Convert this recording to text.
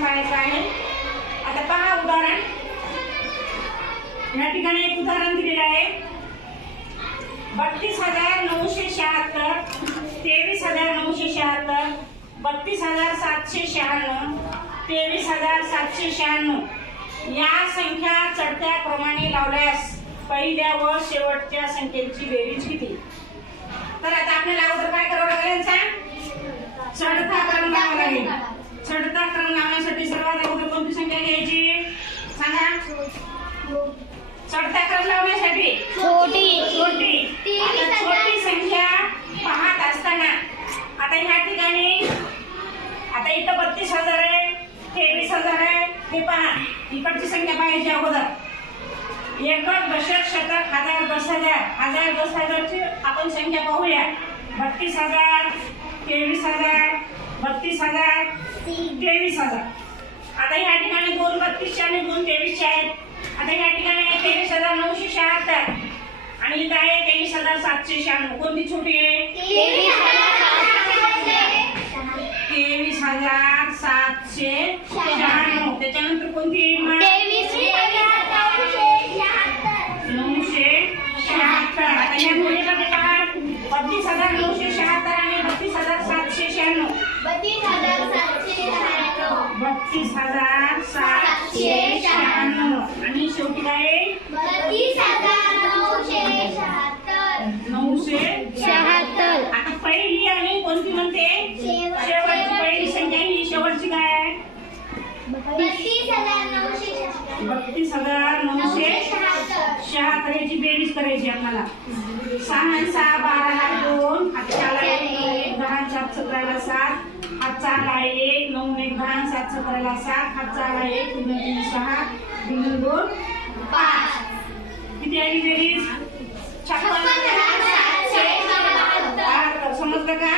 पाहायचं आहे. आता पहा उदाहरण. या ठिकाणी एक उदाहरण दिलेलं आहे. बत्तीस हजार नऊशे शहात्तर तेवीस हजार नऊशे शहात्तर बत्तीस हजार सातशे शहाण्णव तेवीस हजार सातशे शहाण्णव. या संख्या चढत्या क्रमाने लावल्यास पहिल्या व शेवटच्या संख्येची बेरीज किती? तर आता आपल्याला अगोदर काय करावं लागेल चढता क्रम लावावा लागेल. सांगा चढता क्रम लावण्यासाठी छोटी. छोटी आता छोटी संख्या पाहत असताना आता ह्या ठिकाणी आता इथं बत्तीस हजार आहे तेवीस हजार आहे हे पहा. इकडची संख्या पाहायची अगोदर. एकक दशक शतक हजार दस हजार. हजार दस हजारची आपण संख्या पाहूया. बत्तीस हजार तेवीस हजार बत्तीस हजार तेवीस हजार. आता ह्या ठिकाणी दोन बत्तीसचे आणि दोन आता ह्या ठिकाणी आहे तेवीस हजार नऊशे शहात्तर आणि इथं आहे तेवीस हजार सातशे शहाण्णव. कोणती छोटी आहे? तेवीस हजार सातशे शहाण्णव. त्याच्यानंतर कोणती? नऊशे शहात्तर. आता या मुलीमध्ये पहा. बत्तीस हजार नऊशे शहात्तर आणि बत्तीस हजार सातशे शहाण्णव. बत्तीस हजार सातशे शहाण्णव काय आहे? नऊशे शहात्तर. आता पहिली आणि कोणती म्हणते? शेवटची पहिली संख्या ही शेवटची काय आहे? बत्तीस हजार नऊशे शहात्तर. याची बेरीज करायची आपल्याला. सहा आणि सहा बारा दोन. हातचा एक दहा सात सतराला सात. हातचा आला एक नऊ एक. दहा सात सतराला सात. हातचा आला एक तीन तीन सहा. तीन दोन. बेरीज छप्पन. समजलं का?